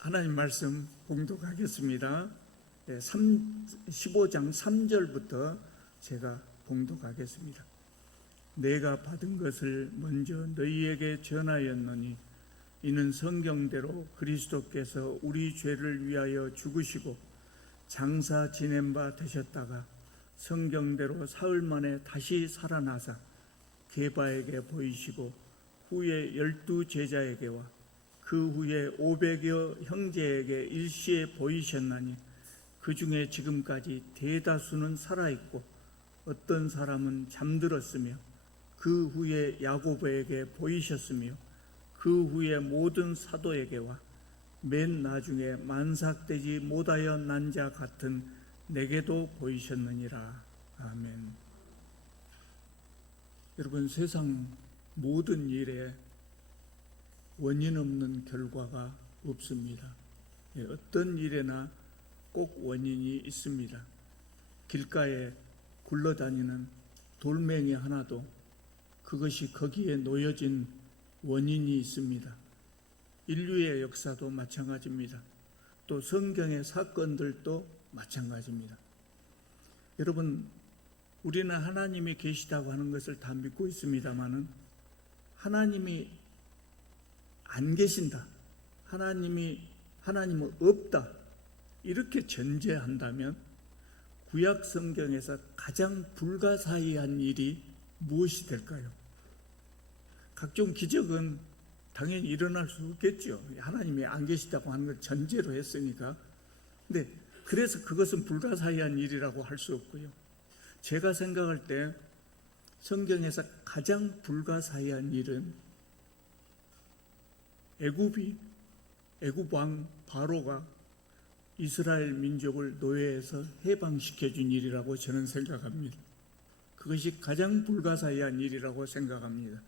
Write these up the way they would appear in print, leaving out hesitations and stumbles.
하나님 말씀 봉독하겠습니다. 15장 3절부터 제가 봉독하겠습니다. 내가 받은 것을 먼저 너희에게 전하였노니 이는 성경대로 그리스도께서 우리 죄를 위하여 죽으시고 장사 지낸 바 되셨다가 성경대로 사흘 만에 다시 살아나사 게바에게 보이시고 후에 12 제자에게와 그 후에 500여 형제에게 일시에 보이셨나니 그 중에 지금까지 대다수는 살아있고 어떤 사람은 잠들었으며 그 후에 야고보에게 보이셨으며 그 후에 모든 사도에게와 맨 나중에 만삭되지 못하여 난 자 같은 내게도 보이셨느니라. 아멘. 여러분, 세상 모든 일에 원인 없는 결과가 없습니다. 어떤 일에나 꼭 원인이 있습니다. 길가에 굴러다니는 돌멩이 하나도 그것이 거기에 놓여진 원인이 있습니다. 인류의 역사도 마찬가지입니다. 또 성경의 사건들도 마찬가지입니다. 여러분, 우리는 하나님이 계시다고 하는 것을 다 믿고 있습니다마는 하나님이 안 계신다, 하나님은 없다, 이렇게 전제한다면 구약 성경에서 가장 불가사의한 일이 무엇이 될까요? 각종 기적은 당연히 일어날 수 없겠죠. 하나님이 안 계시다고 하는 걸 전제로 했으니까. 근데 그래서 그것은 불가사의한 일이라고 할 수 없고요. 제가 생각할 때 성경에서 가장 불가사의한 일은 애굽 왕 바로가 이스라엘 민족을 노예에서 해방시켜 준 일이라고 저는 생각합니다. 그것이 가장 불가사의한 일이라고 생각합니다.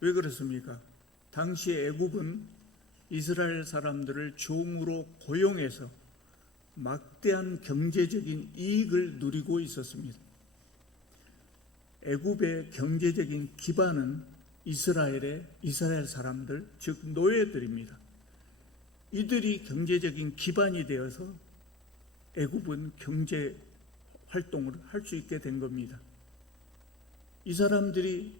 왜 그렇습니까? 당시 애굽은 이스라엘 사람들을 종으로 고용해서 막대한 경제적인 이익을 누리고 있었습니다. 애굽의 경제적인 기반은 이스라엘 사람들, 즉 노예들입니다. 이들이 경제적인 기반이 되어서 애굽은 경제 활동을 할 수 있게 된 겁니다. 이 사람들이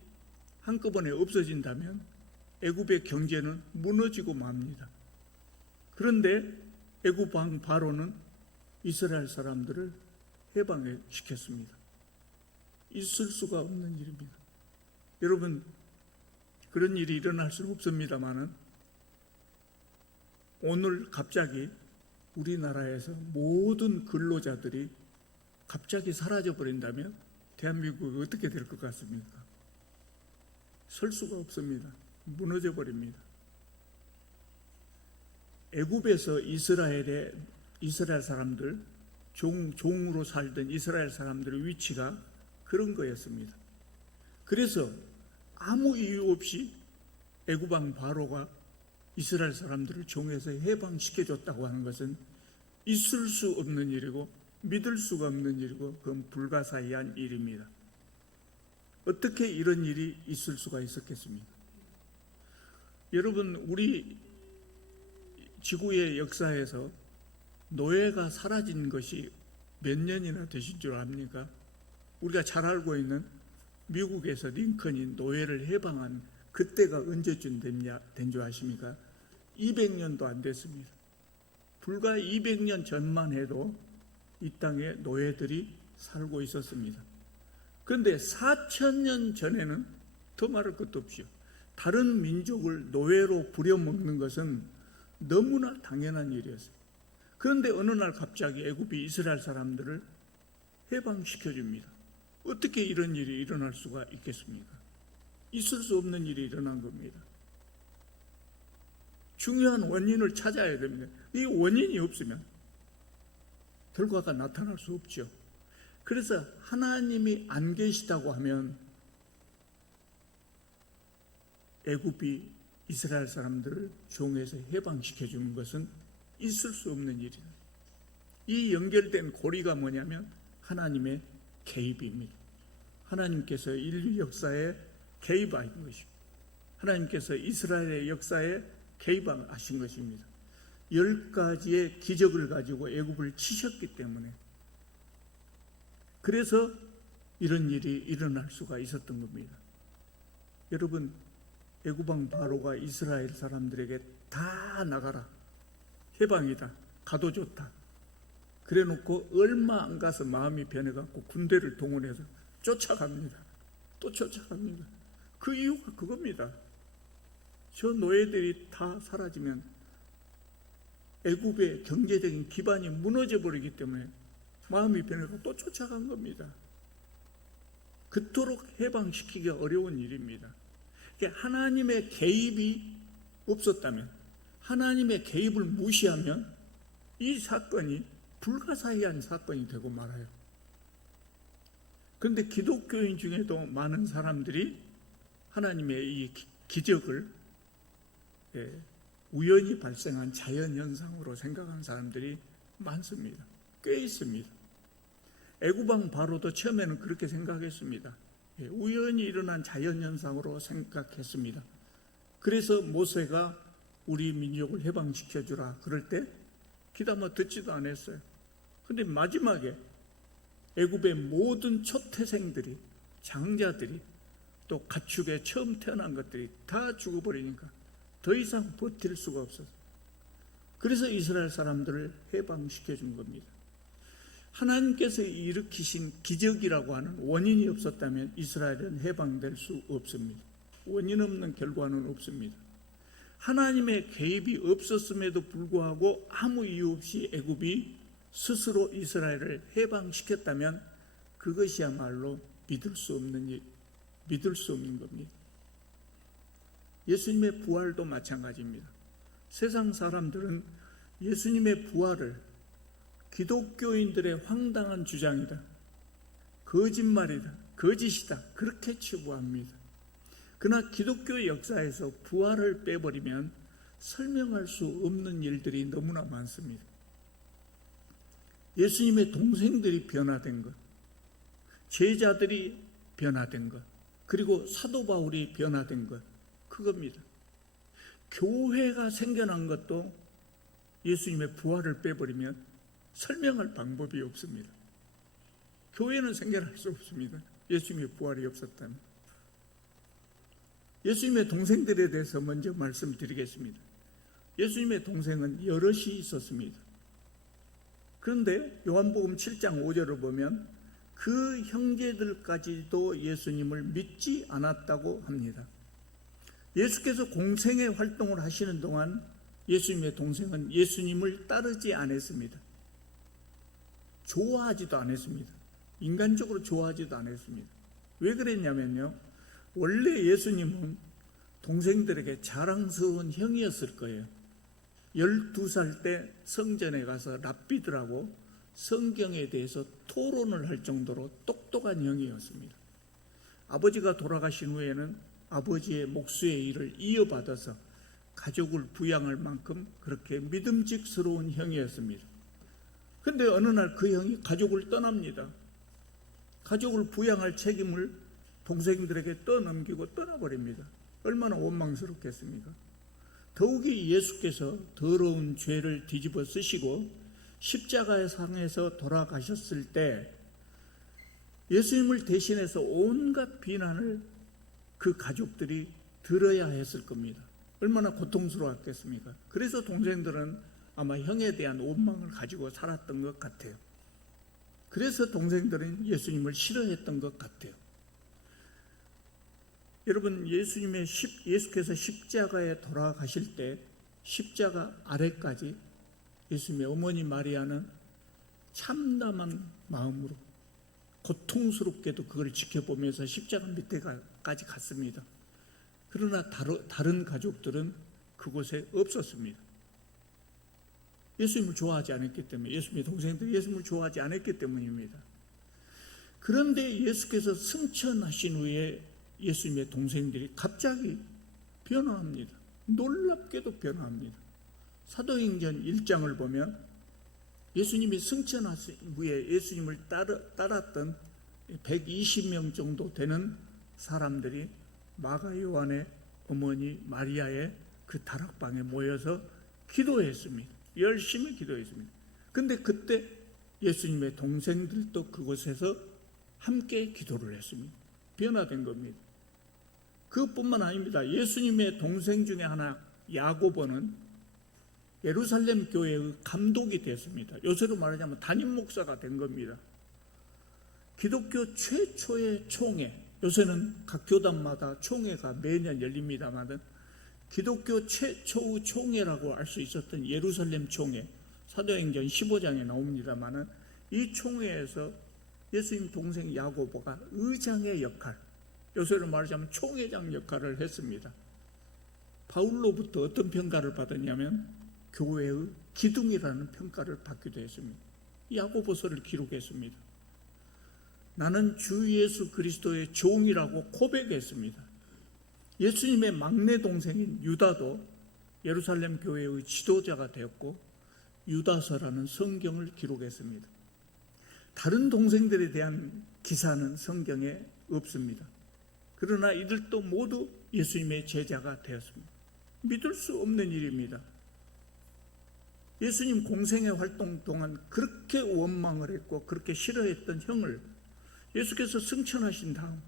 한꺼번에 없어진다면 애굽의 경제는 무너지고 맙니다. 그런데 애굽 왕 바로는 이스라엘 사람들을 해방시켰습니다. 있을 수가 없는 일입니다. 여러분, 그런 일이 일어날 수는 없습니다만은 오늘 갑자기 우리나라에서 모든 근로자들이 갑자기 사라져 버린다면 대한민국이 어떻게 될 것 같습니까? 설 수가 없습니다. 무너져 버립니다. 애굽에서 이스라엘 사람들, 종으로 살던 이스라엘 사람들의 위치가 그런 거였습니다. 그래서 아무 이유 없이 애굽 왕 바로가 이스라엘 사람들을 종에서 해방시켜줬다고 하는 것은 있을 수 없는 일이고 믿을 수가 없는 일이고 그건 불가사의한 일입니다. 어떻게 이런 일이 있을 수가 있었겠습니까? 여러분, 우리 지구의 역사에서 노예가 사라진 것이 몇 년이나 되신 줄 압니까? 우리가 잘 알고 있는 미국에서 링컨이 노예를 해방한 그때가 언제쯤 된 줄 아십니까? 200년도 안 됐습니다. 불과 200년 전만 해도 이 땅에 노예들이 살고 있었습니다. 그런데 4,000년 전에는 더 말할 것도 없이요, 다른 민족을 노예로 부려먹는 것은 너무나 당연한 일이었어요. 그런데 어느 날 갑자기 애굽이 이스라엘 사람들을 해방시켜줍니다. 어떻게 이런 일이 일어날 수가 있겠습니까? 있을 수 없는 일이 일어난 겁니다. 중요한 원인을 찾아야 됩니다. 이 원인이 없으면 결과가 나타날 수 없죠. 그래서 하나님이 안 계시다고 하면 애굽이 이스라엘 사람들을 종에서 해방시켜 주는 것은 있을 수 없는 일이에요. 이 연결된 고리가 뭐냐면 하나님의 개입입니다. 하나님께서 인류 역사에 개입하신 것이고 하나님께서 이스라엘의 역사에 개입하신 것입니다. 10가지의 기적을 가지고 애굽을 치셨기 때문에, 그래서 이런 일이 일어날 수가 있었던 겁니다. 여러분, 애굽왕 바로가 이스라엘 사람들에게 다 나가라, 해방이다, 가도 좋다 그래 놓고 얼마 안 가서 마음이 변해갖고 군대를 동원해서 쫓아갑니다. 또 쫓아갑니다. 그 이유가 그겁니다. 저 노예들이 다 사라지면 애굽의 경제적인 기반이 무너져 버리기 때문에 마음이 변해서 또 쫓아간 겁니다. 그토록 해방시키기가 어려운 일입니다. 하나님의 개입이 없었다면, 하나님의 개입을 무시하면 이 사건이 불가사의한 사건이 되고 말아요. 그런데 기독교인 중에도 많은 사람들이 하나님의 이 기적을 우연히 발생한 자연현상으로 생각하는 사람들이 많습니다. 꽤 있습니다. 애굽왕 바로도 처음에는 그렇게 생각했습니다. 우연히 일어난 자연현상으로 생각했습니다. 그래서 모세가 우리 민족을 해방시켜주라 그럴 때 귀담아 듣지도 않았어요. 그런데 마지막에 애굽의 모든 초태생들이, 장자들이, 또 가축에 처음 태어난 것들이 다 죽어버리니까 더 이상 버틸 수가 없었어요. 그래서 이스라엘 사람들을 해방시켜 준 겁니다. 하나님께서 일으키신 기적이라고 하는 원인이 없었다면 이스라엘은 해방될 수 없습니다. 원인 없는 결과는 없습니다. 하나님의 개입이 없었음에도 불구하고 아무 이유 없이 애굽이 스스로 이스라엘을 해방시켰다면 그것이야말로 믿을 수 없는 겁니다. 예수님의 부활도 마찬가지입니다. 세상 사람들은 예수님의 부활을 기독교인들의 황당한 주장이다, 거짓말이다, 거짓이다 그렇게 치부합니다. 그러나 기독교 역사에서 부활을 빼버리면 설명할 수 없는 일들이 너무나 많습니다. 예수님의 동생들이 변화된 것, 제자들이 변화된 것, 그리고 사도 바울이 변화된 것, 그겁니다. 교회가 생겨난 것도 예수님의 부활을 빼버리면 설명할 방법이 없습니다. 교회는 생겨날 수 없습니다. 예수님의 부활이 없었다면. 예수님의 동생들에 대해서 먼저 말씀드리겠습니다. 예수님의 동생은 여럿이 있었습니다. 그런데 요한복음 7장 5절을 보면 그 형제들까지도 예수님을 믿지 않았다고 합니다. 예수께서 공생의 활동을 하시는 동안 예수님의 동생은 예수님을 따르지 않았습니다. 좋아하지도 않았습니다. 인간적으로 좋아하지도 않았습니다. 왜 그랬냐면요, 원래 예수님은 동생들에게 자랑스러운 형이었을 거예요. 12살 때 성전에 가서 랍비들하고 성경에 대해서 토론을 할 정도로 똑똑한 형이었습니다. 아버지가 돌아가신 후에는 아버지의 목수의 일을 이어받아서 가족을 부양할 만큼 그렇게 믿음직스러운 형이었습니다. 그런데 어느 날 그 형이 가족을 떠납니다. 가족을 부양할 책임을 동생들에게 떠넘기고 떠나버립니다. 얼마나 원망스럽겠습니까? 더욱이 예수께서 더러운 죄를 뒤집어 쓰시고 십자가의 상에서 돌아가셨을 때 예수님을 대신해서 온갖 비난을 그 가족들이 들어야 했을 겁니다. 얼마나 고통스러웠겠습니까? 그래서 동생들은 아마 형에 대한 원망을 가지고 살았던 것 같아요. 그래서 동생들은 예수님을 싫어했던 것 같아요. 여러분, 예수께서 십자가에 돌아가실 때 십자가 아래까지 예수님의 어머니 마리아는 참담한 마음으로 고통스럽게도 그걸 지켜보면서 십자가 밑에까지 갔습니다. 그러나 다른 가족들은 그곳에 없었습니다. 예수님을 좋아하지 않았기 때문에, 예수님의 동생들이 예수님을 좋아하지 않았기 때문입니다. 그런데 예수께서 승천하신 후에 예수님의 동생들이 갑자기 변화합니다. 놀랍게도 변화합니다. 사도행전 1장을 보면 예수님이 승천하신 후에 예수님을 따랐던 120명 정도 되는 사람들이 마가 요한의 어머니 마리아의 그 다락방에 모여서 기도했습니다. 열심히 기도했습니다. 근데 그때 예수님의 동생들도 그곳에서 함께 기도를 했습니다. 변화된 겁니다. 그것뿐만 아닙니다. 예수님의 동생 중에 하나 야고보는 예루살렘 교회의 감독이 됐습니다. 요새로 말하자면 담임 목사가 된 겁니다. 기독교 최초의 총회, 요새는 각 교단마다 총회가 매년 열립니다만 기독교 최초의 총회라고 알 수 있었던 예루살렘 총회, 사도행전 15장에 나옵니다만 이 총회에서 예수님 동생 야고보가 의장의 역할, 요새로 말하자면 총회장 역할을 했습니다. 바울로부터 어떤 평가를 받았냐면 교회의 기둥이라는 평가를 받기도 했습니다. 야고보서를 기록했습니다. 나는 주 예수 그리스도의 종이라고 고백했습니다. 예수님의 막내 동생인 유다도 예루살렘 교회의 지도자가 되었고 유다서라는 성경을 기록했습니다. 다른 동생들에 대한 기사는 성경에 없습니다. 그러나 이들도 모두 예수님의 제자가 되었습니다. 믿을 수 없는 일입니다. 예수님 공생의 활동 동안 그렇게 원망을 했고 그렇게 싫어했던 형을 예수께서 승천하신 다음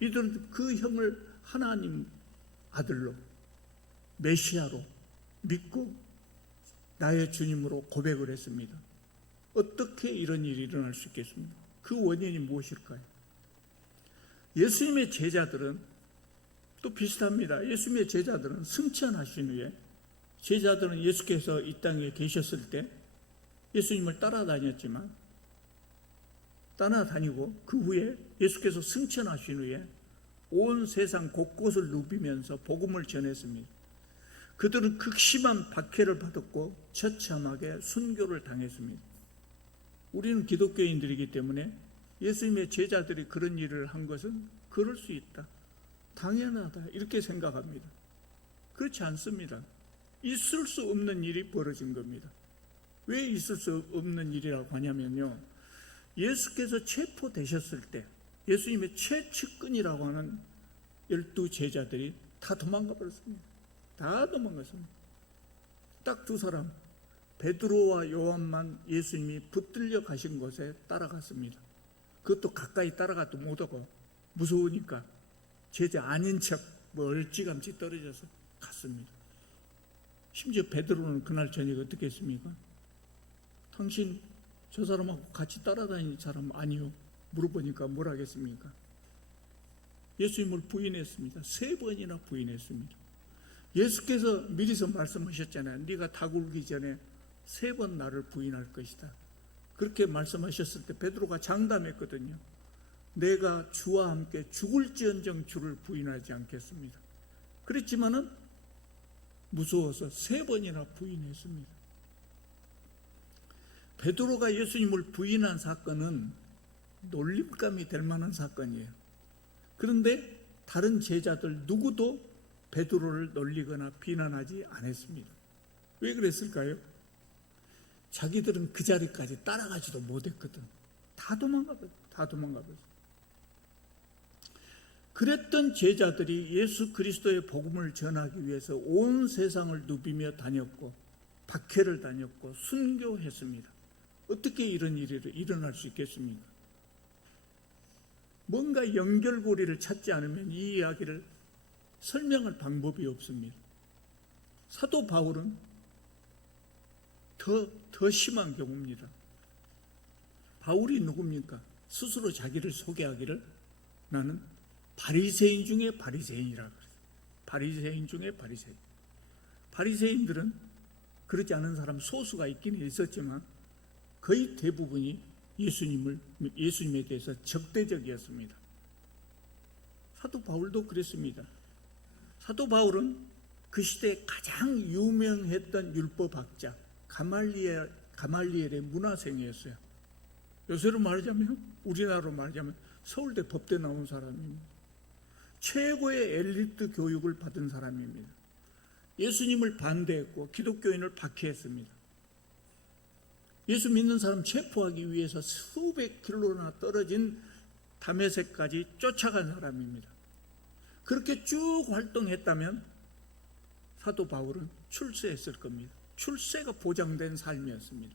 이들은 그 형을 하나님 아들로 메시아로 믿고 나의 주님으로 고백을 했습니다. 어떻게 이런 일이 일어날 수 있겠습니까? 그 원인이 무엇일까요? 예수님의 제자들은 또 비슷합니다. 예수님의 제자들은 승천하신 후에 제자들은 예수께서 이 땅에 계셨을 때 예수님을 따라다녔지만 따라다니고 그 후에 예수께서 승천하신 후에 온 세상 곳곳을 누비면서 복음을 전했습니다. 그들은 극심한 박해를 받았고 처참하게 순교를 당했습니다. 우리는 기독교인들이기 때문에 예수님의 제자들이 그런 일을 한 것은 그럴 수 있다, 당연하다 이렇게 생각합니다. 그렇지 않습니다. 있을 수 없는 일이 벌어진 겁니다. 왜 있을 수 없는 일이라고 하냐면요, 예수께서 체포되셨을 때 예수님의 최측근이라고 하는 12 제자들이 다 도망가 버렸습니다. 다 도망갔습니다. 딱 두 사람, 베드로와 요한만 예수님이 붙들려 가신 곳에 따라갔습니다. 그것도 가까이 따라가도 못하고 무서우니까 제자 아닌 척 멀찌감치 떨어져서 갔습니다. 심지어 베드로는 그날 저녁에 어떻게 했습니까? 당신 저 사람하고 같이 따라다니는 사람 아니요? 물어보니까 뭘 하겠습니까? 예수님을 부인했습니다. 3번이나 부인했습니다. 예수께서 미리서 말씀하셨잖아요. 네가 다 굴기 전에 3번 나를 부인할 것이다. 그렇게 말씀하셨을 때 베드로가 장담했거든요. 내가 주와 함께 죽을지언정 주를 부인하지 않겠습니다. 그랬지만은 무서워서 3번이나 부인했습니다. 베드로가 예수님을 부인한 사건은 놀림감이 될 만한 사건이에요. 그런데 다른 제자들 누구도 베드로를 놀리거나 비난하지 않았습니다. 왜 그랬을까요? 자기들은 그 자리까지 따라가지도 못했거든. 다 도망가버렸어요. 그랬던 제자들이 예수 그리스도의 복음을 전하기 위해서 온 세상을 누비며 다녔고 박해를 다녔고 순교했습니다. 어떻게 이런 일이 일어날 수 있겠습니까? 뭔가 연결고리를 찾지 않으면 이 이야기를 설명할 방법이 없습니다. 사도 바울은 더 심한 경우입니다. 바울이 누굽니까? 스스로 자기를 소개하기를 나는 바리새인 중에 바리새인이라고 그랬어요. 바리새인 중에 바리새인. 바리새인들은 그렇지 않은 사람 소수가 있기는 있었지만 거의 대부분이 예수님에 대해서 적대적이었습니다. 사도 바울도 그랬습니다. 사도 바울은 그 시대에 가장 유명했던 율법학자 가말리엘의 문화생이었어요. 요새로 말하자면, 우리나라로 말하자면 서울대 법대 나온 사람입니다. 최고의 엘리트 교육을 받은 사람입니다. 예수님을 반대했고 기독교인을 박해했습니다. 예수 믿는 사람 체포하기 위해서 수백 킬로나 떨어진 다메섹까지 쫓아간 사람입니다. 그렇게 쭉 활동했다면 사도 바울은 출세했을 겁니다. 출세가 보장된 삶이었습니다.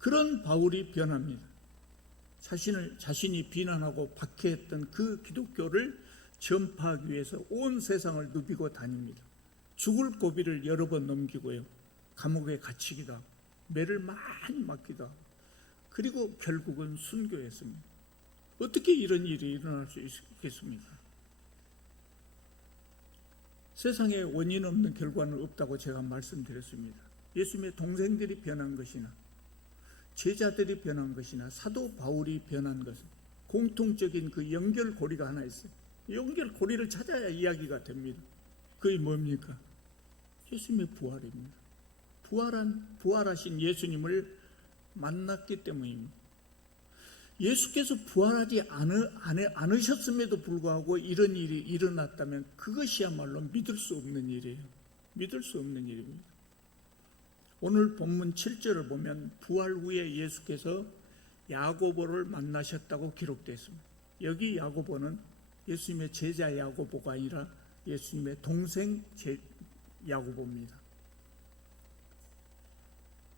그런 바울이 변합니다. 자신이 비난하고 박해했던 그 기독교를 전파하기 위해서 온 세상을 누비고 다닙니다. 죽을 고비를 여러 번 넘기고요. 감옥에 갇히기도 하고 매를 많이 맞기도 하고 그리고 결국은 순교했습니다. 어떻게 이런 일이 일어날 수 있겠습니까? 세상에 원인 없는 결과는 없다고 제가 말씀드렸습니다. 예수님의 동생들이 변한 것이나 제자들이 변한 것이나 사도 바울이 변한 것은 공통적인 그 연결고리가 하나 있어요. 연결고리를 찾아야 이야기가 됩니다. 그게 뭡니까? 예수님의 부활입니다. 부활하신 예수님을 만났기 때문입니다. 예수께서 부활하지 않으셨음에도 불구하고 이런 일이 일어났다면 그것이야말로 믿을 수 없는 일이에요. 믿을 수 없는 일입니다. 오늘 본문 7절을 보면 부활 후에 예수께서 야고보를 만나셨다고 기록되어 있습니다. 여기 야고보는 예수님의 제자 야고보가 아니라 예수님의 동생 야고보입니다.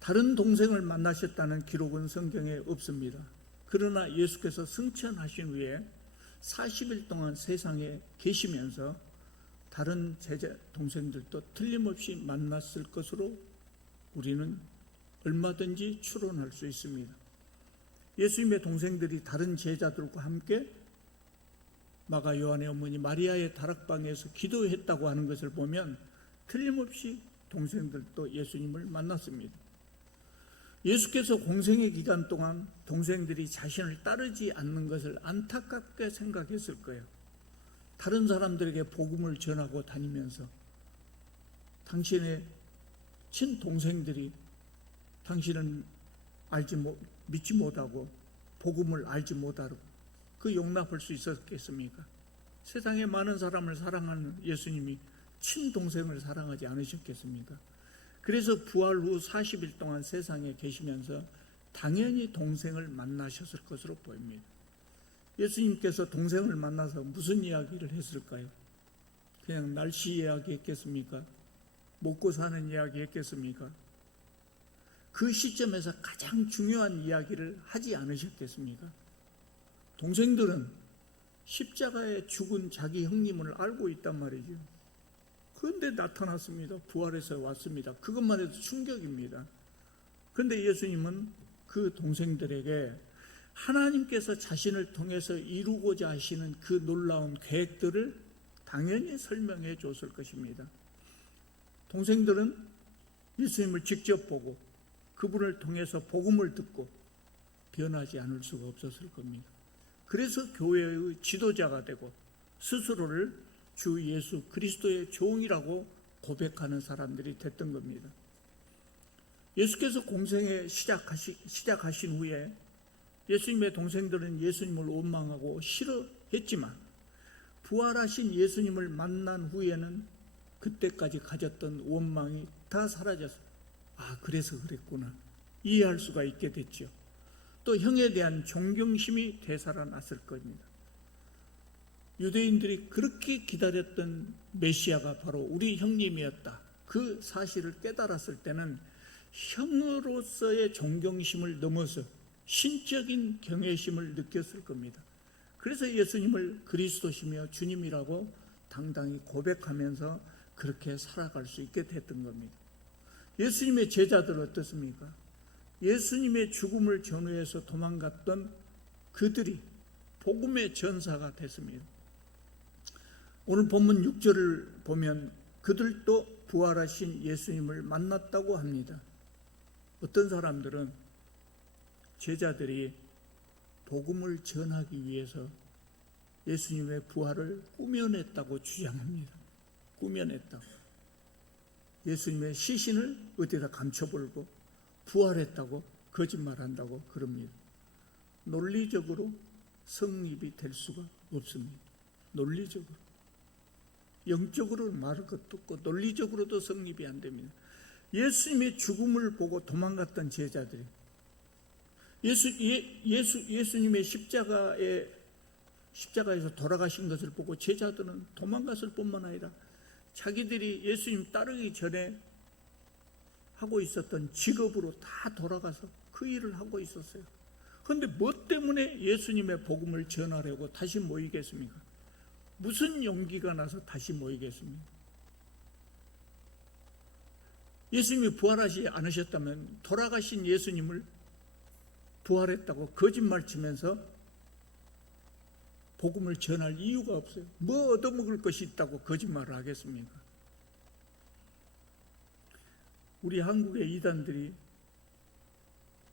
다른 동생을 만나셨다는 기록은 성경에 없습니다. 그러나 예수께서 승천하신 후에 40일 동안 세상에 계시면서 다른 제자 동생들도 틀림없이 만났을 것으로 우리는 얼마든지 추론할 수 있습니다. 예수님의 동생들이 다른 제자들과 함께 마가 요한의 어머니 마리아의 다락방에서 기도했다고 하는 것을 보면 틀림없이 동생들도 예수님을 만났습니다. 예수께서 공생의 기간 동안 동생들이 자신을 따르지 않는 것을 안타깝게 생각했을 거예요. 다른 사람들에게 복음을 전하고 다니면서 당신의 친동생들이 당신은 믿지 못하고 복음을 알지 못하고 그 용납할 수 있었겠습니까? 세상에 많은 사람을 사랑하는 예수님이 친동생을 사랑하지 않으셨겠습니까? 그래서 부활 후 40일 동안 세상에 계시면서 당연히 동생을 만나셨을 것으로 보입니다. 예수님께서 동생을 만나서 무슨 이야기를 했을까요? 그냥 날씨 이야기 했겠습니까? 먹고 사는 이야기 했겠습니까? 그 시점에서 가장 중요한 이야기를 하지 않으셨겠습니까? 동생들은 십자가에 죽은 자기 형님을 알고 있단 말이죠. 그런데 나타났습니다. 부활해서 왔습니다. 그것만 해도 충격입니다. 그런데 예수님은 그 동생들에게 하나님께서 자신을 통해서 이루고자 하시는 그 놀라운 계획들을 당연히 설명해 줬을 것입니다. 동생들은 예수님을 직접 보고 그분을 통해서 복음을 듣고 변하지 않을 수가 없었을 겁니다. 그래서 교회의 지도자가 되고 스스로를 주 예수 그리스도의 종이라고 고백하는 사람들이 됐던 겁니다. 예수께서 공생에 시작하신 후에 예수님의 동생들은 예수님을 원망하고 싫어했지만 부활하신 예수님을 만난 후에는 그때까지 가졌던 원망이 다 사라져서 그래서 그랬구나 이해할 수가 있게 됐죠. 또 형에 대한 존경심이 되살아났을 겁니다. 유대인들이 그렇게 기다렸던 메시아가 바로 우리 형님이었다. 그 사실을 깨달았을 때는 형으로서의 존경심을 넘어서 신적인 경외심을 느꼈을 겁니다. 그래서 예수님을 그리스도시며 주님이라고 당당히 고백하면서 그렇게 살아갈 수 있게 됐던 겁니다. 예수님의 제자들은 어떻습니까? 예수님의 죽음을 전후해서 도망갔던 그들이 복음의 전사가 됐습니다. 오늘 본문 6절을 보면 그들도 부활하신 예수님을 만났다고 합니다. 어떤 사람들은 제자들이 복음을 전하기 위해서 예수님의 부활을 꾸며냈다고 주장합니다. 꾸며냈다고. 예수님의 시신을 어디다 감춰버리고 부활했다고 거짓말한다고 그럽니다. 논리적으로 성립이 될 수가 없습니다. 논리적으로. 영적으로는 말할 것도 없고 논리적으로도 성립이 안 됩니다. 예수님의 죽음을 보고 도망갔던 제자들이 예수님의 십자가에서 돌아가신 것을 보고 제자들은 도망갔을 뿐만 아니라 자기들이 예수님 따르기 전에 하고 있었던 직업으로 다 돌아가서 그 일을 하고 있었어요. 그런데 뭐 때문에 예수님의 복음을 전하려고 다시 모이겠습니까? 무슨 용기가 나서 다시 모이겠습니까? 예수님이 부활하지 않으셨다면 돌아가신 예수님을 부활했다고 거짓말 치면서 복음을 전할 이유가 없어요. 뭐 얻어먹을 것이 있다고 거짓말을 하겠습니까? 우리 한국의 이단들이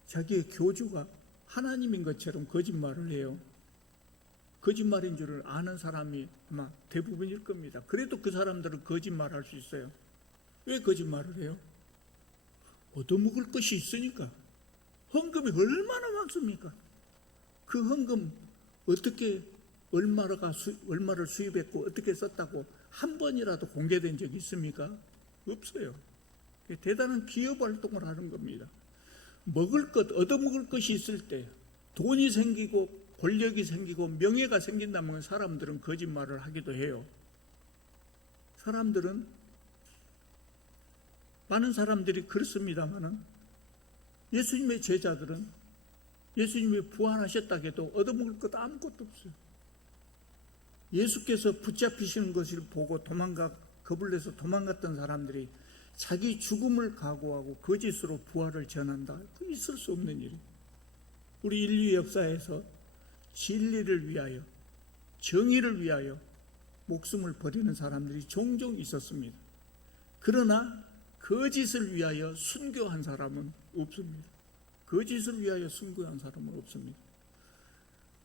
자기의 교주가 하나님인 것처럼 거짓말을 해요. 거짓말인 줄을 아는 사람이 아마 대부분일 겁니다. 그래도 그 사람들은 거짓말할 수 있어요. 왜 거짓말을 해요? 얻어먹을 것이 있으니까. 헌금이 얼마나 많습니까? 그 헌금 어떻게 얼마를 수입했고 어떻게 썼다고 한 번이라도 공개된 적이 있습니까? 없어요. 대단한 기업 활동을 하는 겁니다. 먹을 것, 얻어먹을 것이 있을 때 돈이 생기고 권력이 생기고 명예가 생긴다면 사람들은 거짓말을 하기도 해요. 많은 사람들이 그렇습니다마는 예수님의 제자들은 예수님이 부활하셨다 해도 얻어먹을 것 아무것도 없어요. 예수께서 붙잡히시는 것을 보고 겁을 내서 도망갔던 사람들이 자기 죽음을 각오하고 거짓으로 부활을 전한다. 그 있을 수 없는 일이에요. 우리 인류 역사에서 진리를 위하여, 정의를 위하여 목숨을 버리는 사람들이 종종 있었습니다. 그러나 거짓을 위하여 순교한 사람은 없습니다. 거짓을 위하여 순교한 사람은 없습니다.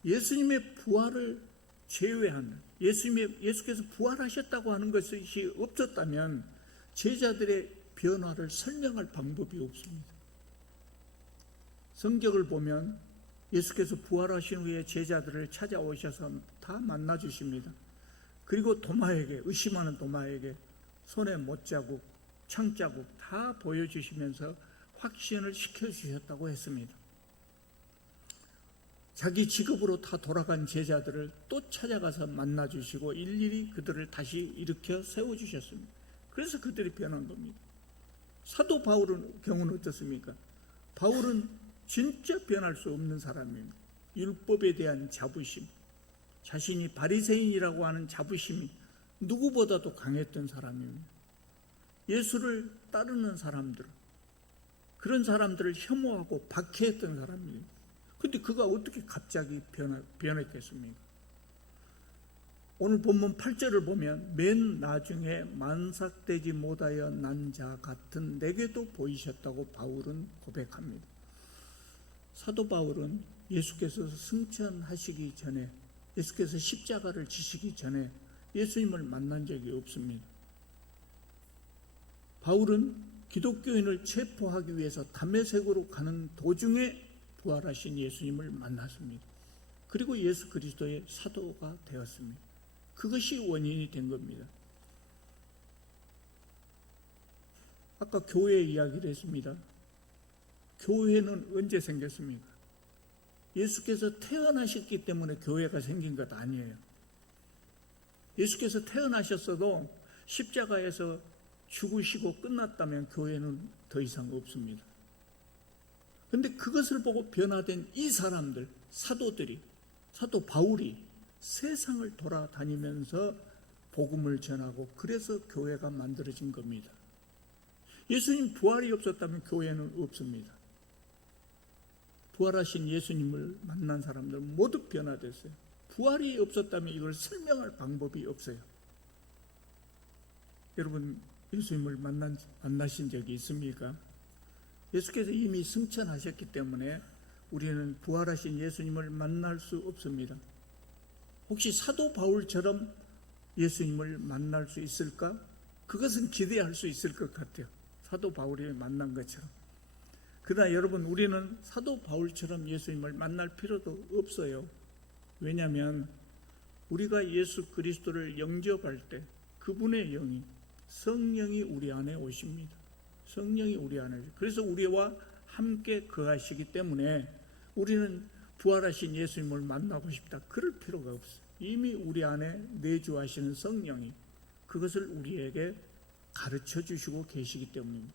예수님의 부활을 제외한, 예수께서 부활하셨다고 하는 것이 없었다면 제자들의 변화를 설명할 방법이 없습니다. 성경을 보면 예수께서 부활하신 후에 제자들을 찾아오셔서 다 만나주십니다. 그리고 의심하는 도마에게 손에 못자국, 창자국 다 보여주시면서 확신을 시켜주셨다고 했습니다. 자기 직업으로 다 돌아간 제자들을 또 찾아가서 만나주시고 일일이 그들을 다시 일으켜 세워주셨습니다. 그래서 그들이 변한 겁니다. 사도 바울의 경우는 어떻습니까? 바울은 진짜 변할 수 없는 사람입니다. 율법에 대한 자부심, 자신이 바리새인이라고 하는 자부심이 누구보다도 강했던 사람입니다. 예수를 따르는 사람들, 그런 사람들을 혐오하고 박해했던 사람입니다. 그런데 그가 어떻게 갑자기 변했겠습니까? 오늘 본문 8절을 보면 맨 나중에 만삭되지 못하여 난 자 같은 내게도 보이셨다고 바울은 고백합니다. 사도 바울은 예수께서 승천하시기 전에, 예수께서 십자가를 지시기 전에 예수님을 만난 적이 없습니다. 바울은 기독교인을 체포하기 위해서 다메섹으로 가는 도중에 부활하신 예수님을 만났습니다. 그리고 예수 그리스도의 사도가 되었습니다. 그것이 원인이 된 겁니다. 아까 교회 이야기를 했습니다. 교회는 언제 생겼습니까? 예수께서 태어나셨기 때문에 교회가 생긴 것 아니에요. 예수께서 태어나셨어도 십자가에서 죽으시고 끝났다면 교회는 더 이상 없습니다. 그런데 그것을 보고 변화된 이 사람들, 사도 바울이 세상을 돌아다니면서 복음을 전하고 그래서 교회가 만들어진 겁니다. 예수님 부활이 없었다면 교회는 없습니다. 부활하신 예수님을 만난 사람들은 모두 변화됐어요. 부활이 없었다면 이걸 설명할 방법이 없어요. 여러분, 예수님을 만나신 적이 있습니까? 예수께서 이미 승천하셨기 때문에 우리는 부활하신 예수님을 만날 수 없습니다. 혹시 사도 바울처럼 예수님을 만날 수 있을까? 그것은 기대할 수 있을 것 같아요. 사도 바울이 만난 것처럼. 그러나 여러분, 우리는 사도 바울처럼 예수님을 만날 필요도 없어요. 왜냐하면 우리가 예수 그리스도를 영접할 때 그분의 영이, 성령이 우리 안에 오십니다. 성령이 우리 안에 오십니다. 그래서 우리와 함께 거하시기 때문에 우리는 부활하신 예수님을 만나고 싶다, 그럴 필요가 없어요. 이미 우리 안에 내주하시는 성령이 그것을 우리에게 가르쳐 주시고 계시기 때문입니다.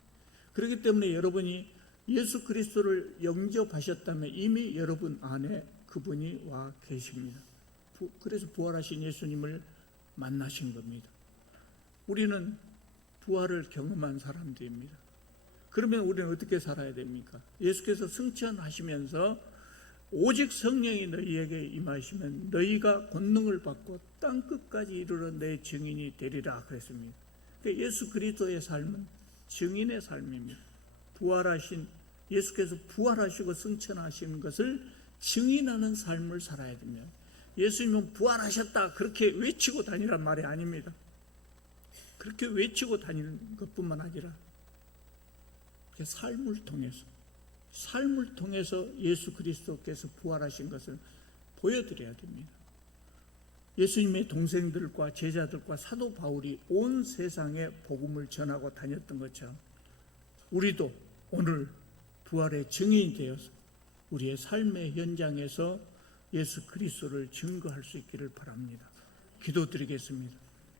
그렇기 때문에 여러분이 예수 그리스도를 영접하셨다면 이미 여러분 안에 그분이 와 계십니다. 그래서 부활하신 예수님을 만나신 겁니다. 우리는 부활을 경험한 사람들입니다. 그러면 우리는 어떻게 살아야 됩니까? 예수께서 승천하시면서 오직 성령이 너희에게 임하시면 너희가 권능을 받고 땅끝까지 이르러 내 증인이 되리라 그랬습니다. 그러니까 예수 그리스도의 삶은 증인의 삶입니다. 부활하신 예수께서 부활하시고 승천하신 것을 증인하는 삶을 살아야 됩니다. 예수님은 부활하셨다 그렇게 외치고 다니란 말이 아닙니다. 그렇게 외치고 다니는 것뿐만 아니라 삶을 통해서 예수 그리스도께서 부활하신 것을 보여드려야 됩니다. 예수님의 동생들과 제자들과 사도 바울이 온 세상에 복음을 전하고 다녔던 것처럼 우리도 오늘 부활의 증인이 되어서 우리의 삶의 현장에서 예수 그리스도를 증거할 수 있기를 바랍니다. 기도드리겠습니다.